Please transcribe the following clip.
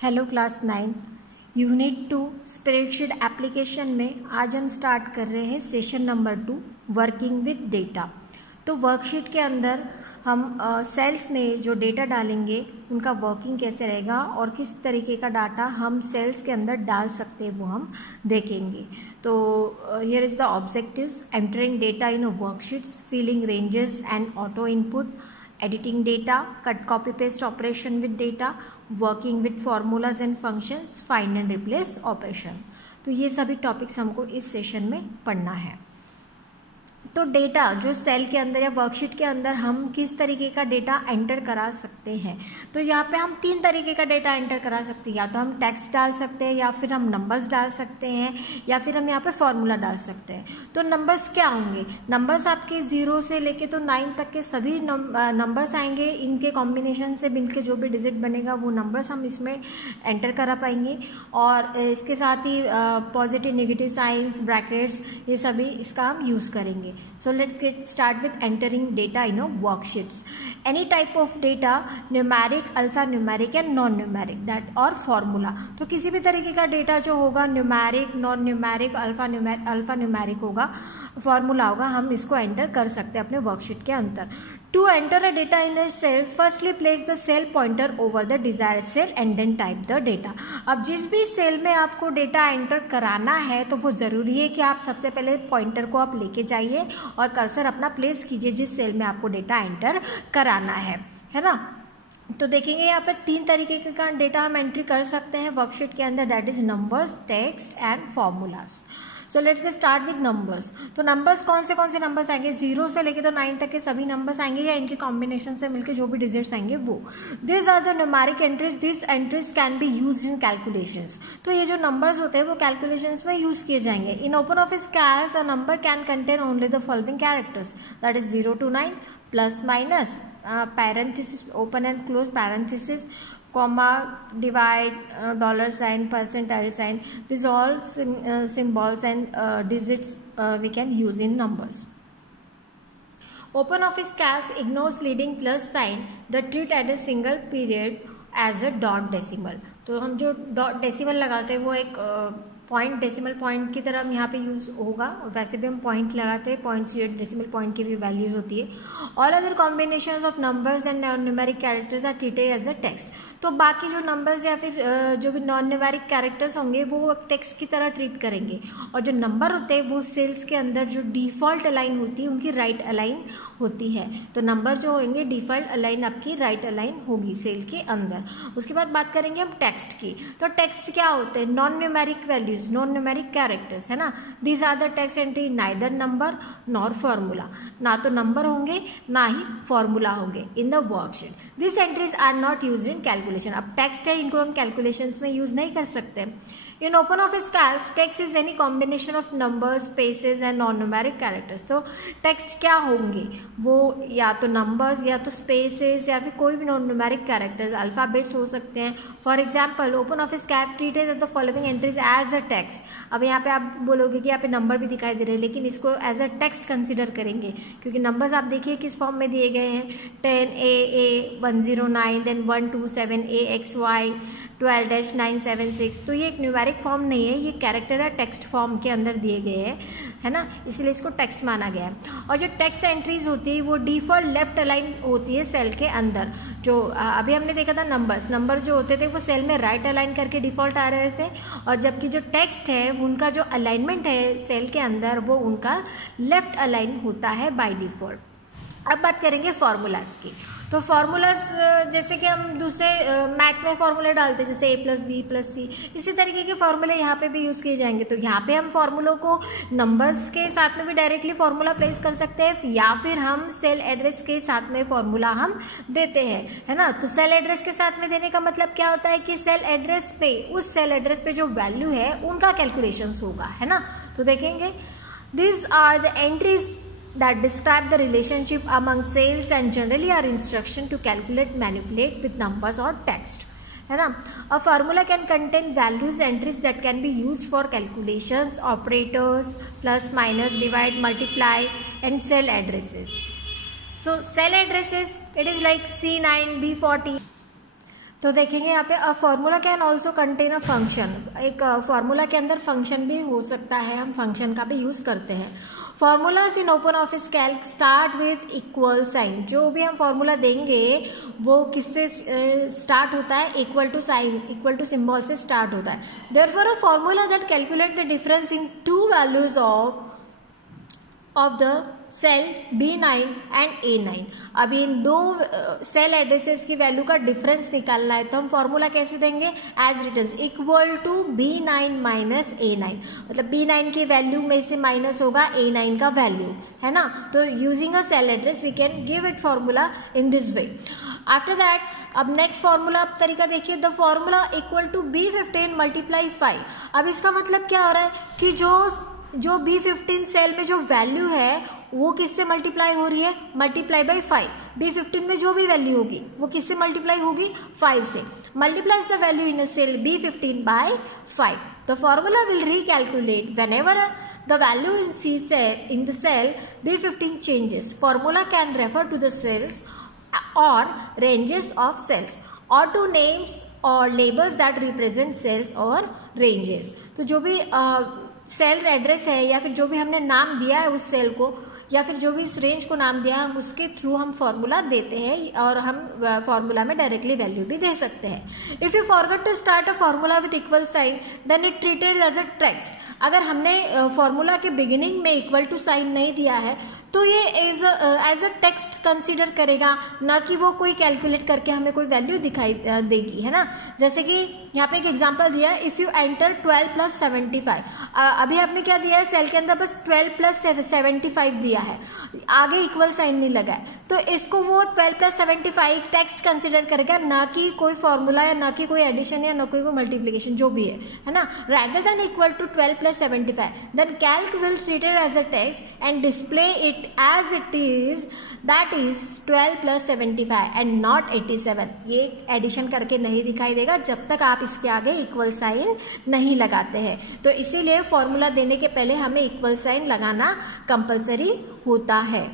Hello class 9th unit 2 spreadsheet application में आज हम स्टार्ट कर रहे हैं session number 2 working with data. तो वर्कशीट के अंदर हम सेल्स में जो डेटा डालेंगे उनका वर्किंग कैसे रहेगा और किस तरीके का डाटा हम सेल्स के अंदर डाल सकते हैं वो हम देखेंगे। तो here is the objectives: entering data in worksheets, filling ranges and auto input, editing data, cut copy paste operation with data, working with formulas and functions, find and replace operation। तो ये सभी टॉपिक्स हमको इस session में पढ़ना है। तो data जो सेल के अंदर या वर्कशीट के अंदर हम किस तरीके का डेटा एंटर करा सकते हैं, तो यहाँ पे हम 3 तरीके का डेटा एंटर करा सकते हैं। या तो हम टेक्स्ट डाल सकते हैं, या फिर हम नंबर्स डाल सकते हैं, या फिर हम यहाँ पे फॉर्मूला डाल सकते हैं। तो नंबर्स क्या होंगे? नंबर्स आपके 0 से लेके तो 9 तक के सभी नंबर्स आएंगे। इनके कॉम्बिनेशन से मिलके जो भी डिजिट बनेगा वो नंबर्स हम इसमें एंटर करा पाएंगे। और इसके साथ ही पॉजिटिव नेगेटिव साइंस, ब्रैकेट्स, ये सभी इसका हम यूज़ करेंगे। So let's get start with entering data in worksheets. Any type of data, numeric, alphanumeric and non-numeric, that or formula। तो किसी भी तरीके का डेटा जो होगा न्यूमेरिक, नॉन न्यूमेरिक, अल्फान्यूमेरिक होगा, फॉर्मूला होगा, हम इसको एंटर कर सकते हैं अपने वर्कशीट के अंदर। To enter a data in a cell, firstly place the cell pointer over the desired cell and then type the data. अब जिस भी सेल में आपको डेटा एंटर कराना है तो वो ज़रूरी है कि आप सबसे पहले पॉइंटर को आप लेके जाइए और कर्सर अपना प्लेस कीजिए जिस सेल में आपको डेटा एंटर कराना है ना। तो देखेंगे यहाँ पर 3 तरीके का डेटा हम एंट्री कर सकते हैं वर्कशीट के अंदर, that is numbers, text and formulas. So let's get start with numbers. तो नंबर्स कौन से नंबर्स आएंगे? 0 से लेके तो 9 तक के सभी नंबर्स आएंगे या इनके कॉम्बिनेशन से मिलके जो भी डिजिट्स आएंगे वो। This are the numeric entries, this entries can be used in calculations. तो ये जो नंबर्स होते हैं वो कैलकुलेशंस में यूज किए जाएंगे। In OpenOffice Calc a number can contain only the following characters, that is 0 to 9, plus minus, parenthesis, open and close parenthesis, comma, divide, dollar sign, percentile sign, these all symbols and digits we can use in numbers. OpenOffice Calc ignores leading plus sign that treat at a single period as a dot decimal। तो हम जो dot decimal लगाते हैं वो एक point, decimal point की तरह यहाँ पे यूज़ होगा। वैसे भी हम पॉइंट लगाते हैं, पॉइंट्स ये डेसिमल पॉइंट की भी वैल्यूज होती है। All other combinations of numbers and non numeric characters are treated as a text. तो बाकी जो नंबर्स या फिर जो भी नॉन न्यूमेरिक कैरेक्टर्स होंगे वो टेक्स्ट की तरह ट्रीट करेंगे। और जो नंबर होते हैं वो सेल्स के अंदर जो डिफ़ॉल्ट अलाइन होती है उनकी राइट अलाइन होती है। तो नंबर जो होंगे डिफ़ॉल्ट अलाइन आपकी राइट अलाइन होगी सेल के अंदर। उसके बाद बात करेंगे हम टेक्स्ट की। तो टेक्स्ट क्या होते हैं? Non numeric values, non numeric characters, है ना। These are the text entry neither number nor formula. ना तो नंबर होंगे ना ही फॉर्मूला होंगे in the worksheet. This entries are not used in calculation. अब टेक्स्ट है, इनको हम कैलकुलेशंस में यूज नहीं कर सकते। In OpenOffice Calc text is any combination of numbers, spaces and non numeric characters. तो टेक्स्ट क्या होंगे? वो या तो नंबर्स या तो स्पेसेस या फिर कोई भी नॉन न्यूमेरिक कैरेक्टर्स, अल्फ़ाबेट्स हो सकते हैं। For example OpenOffice Calc treated the following entries as a text. अब यहाँ पे आप बोलोगे कि यहाँ पे नंबर भी दिखाई दे रहे हैं, लेकिन इसको एज अ टेक्स्ट कंसिडर करेंगे क्योंकि नंबर्स आप देखिए किस फॉर्म में दिए गए हैं। 10AA 109, then 127AXY 12-976। तो ये एक न्यूमेरिक फॉर्म नहीं है, ये कैरेक्टर है टेक्स्ट फॉर्म के अंदर दिए गए हैं, है ना, इसलिए इसको टेक्स्ट माना गया है। और जो टेक्स्ट एंट्रीज होती है वो डिफ़ॉल्ट लेफ्ट अलाइन होती है सेल के अंदर। जो अभी हमने देखा था नंबर जो होते थे वो सेल में राइट अलाइन करके डिफ़ॉल्ट आ रहे थे, और जबकि जो टेक्स्ट है उनका जो अलाइनमेंट है सेल के अंदर वो उनका लेफ्ट अलाइन होता है बाय डिफ़ॉल्ट। अब बात करेंगे फॉर्मूलाज की। तो फार्मूलाज जैसे कि हम दूसरे मैथ में फार्मूले डालते हैं, जैसे A+B+C, इसी तरीके के फार्मूले यहाँ पे भी यूज़ किए जाएंगे। तो यहाँ पे हम फार्मूलों को नंबर्स के साथ में भी डायरेक्टली फार्मूला प्लेस कर सकते हैं, या फिर हम सेल एड्रेस के साथ में फार्मूला हम देते हैं, है ना। तो सेल एड्रेस के साथ में देने का मतलब क्या होता है कि सेल एड्रेस पे, उस सेल एड्रेस पे जो वैल्यू है उनका कैलकुलेशंस होगा, है ना। तो देखेंगे this are the entries that describe the relationship among cells and generally are instruction to calculate, manipulate with numbers or text, है ना। A formula can contain values entries that can be used for calculations, operators, plus, minus, divide, multiply and cell addresses. So cell addresses, it is like C9, B40, तो देखेंगे यहाँ पे a formula can also contain a function, एक formula के अंदर function भी हो सकता है, हम फंक्शन का भी यूज करते हैं। Formulas in OpenOffice Calc start with equal sign, जो भी हम फॉर्मूला देंगे वो किससे स्टार्ट होता है, equal to sign, equal to symbol से स्टार्ट होता है। Therefore a formula that calculate the difference in two values of the cell B9 and A9, अब इन दो सेल एड्रेसेस की वैल्यू का डिफरेंस निकालना है, तो हम फॉर्मूला कैसे देंगे, as written equal to B9 minus A9, मतलब B9 की वैल्यू में से माइनस होगा A9 का वैल्यू, है ना। तो using a cell address we can give it formula in this way. After that अब नेक्स्ट फॉर्मूला आप तरीका देखिए, the formula equal to B15 multiply 5। अब इसका मतलब क्या हो रहा है कि जो B15 सेल में जो वैल्यू है वो किससे मल्टीप्लाई हो रही है, मल्टीप्लाई बाई 5। B15 में जो भी वैल्यू होगी वो किससे मल्टीप्लाई होगी, 5 से। Multiplies the value in cell B15 by 5। The formula will recalculate whenever the value in the cell B15 changes. Formula can refer to the cells or ranges of cells or to names or labels that represent cells or ranges. तो जो भी cell address है या फिर जो भी हमने नाम दिया है उस सेल को या फिर जो भी इस रेंज को नाम दिया हम उसके थ्रू हम फॉर्मूला देते हैं और हम फॉर्मूला में डायरेक्टली वैल्यू भी दे सकते हैं। If you forget to start a formula with equal sign then it treated as a text. अगर हमने फॉर्मूला के बिगिनिंग में इक्वल टू साइन नहीं दिया है तो ये एज अ टेक्स्ट कंसीडर करेगा, ना कि वो कोई कैलकुलेट करके हमें कोई वैल्यू दिखाई देगी, है ना। जैसे कि यहाँ पे एक एग्जांपल दिया है, इफ़ यू एंटर 12 प्लस 75, अभी आपने क्या दिया है सेल के अंदर, बस 12 प्लस 75 दिया है, आगे इक्वल साइन नहीं लगा है, तो इसको वो 12 प्लस 75 टेक्स्ट कंसिडर करेगा, ना कि कोई फॉर्मूला या ना कि कोई एडिशन या ना कोई मल्टीप्लिकेशन जो भी है ना। rather than equal to 12 plus 75 then calc will treat it as a text and display it as it is, that is 12 plus 75 and not 87। ये एडिशन करके नहीं दिखाई देगा जब तक आप इसके आगे इक्वल साइन नहीं लगाते हैं। तो इसीलिए फॉर्मूला देने के पहले हमें इक्वल साइन लगाना कंपलसरी होता है।